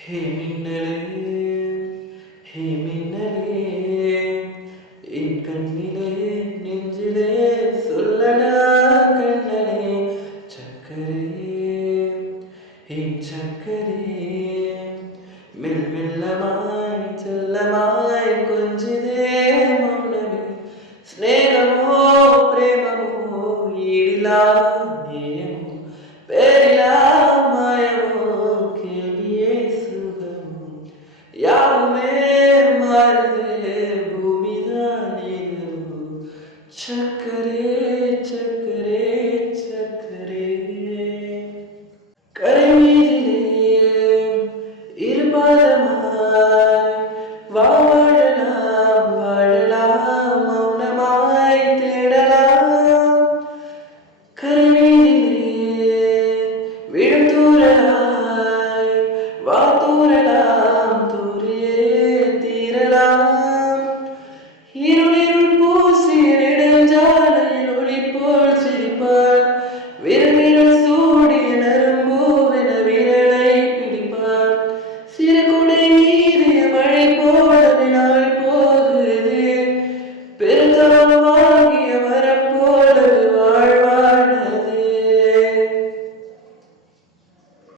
ஹே மின்னலே ஹே மின்னலே என் கண்ணிலே நெஞ்சிலே சொல்லடா கண்ணனே சக்கரே என் சக்கரே மெல்லமாய் செல்லமாய் கொஞ்சிதே மௌனமே ஸ்நேகமோ பிரேமமோ ஈடிலா நேயமோ பேரிலா மாயமோ கேள்வியே சுகமோ யாவுமே மாறுதே பூமிதான் ஏதோ சக்கரே சக்கரே சக்கரே கரைமீதிலே இருபாதமாய் வாழலாம் வாழலாம் மௌனமாய் தேடலாம் கரைமீதிலே விழும் தூரலாய் வா தூரலாம் தூரியே தீரலாம் இருளிருள் பூசிய நெடுஞ்சாலையில் ஒளி போல் சிரிப்பாள் விரலில் சூடிய நரம்பூவென விரலை பிடிப்பாள் சிறு குடை மீறிய மழை போல நாள் போகுது பெருந்தவ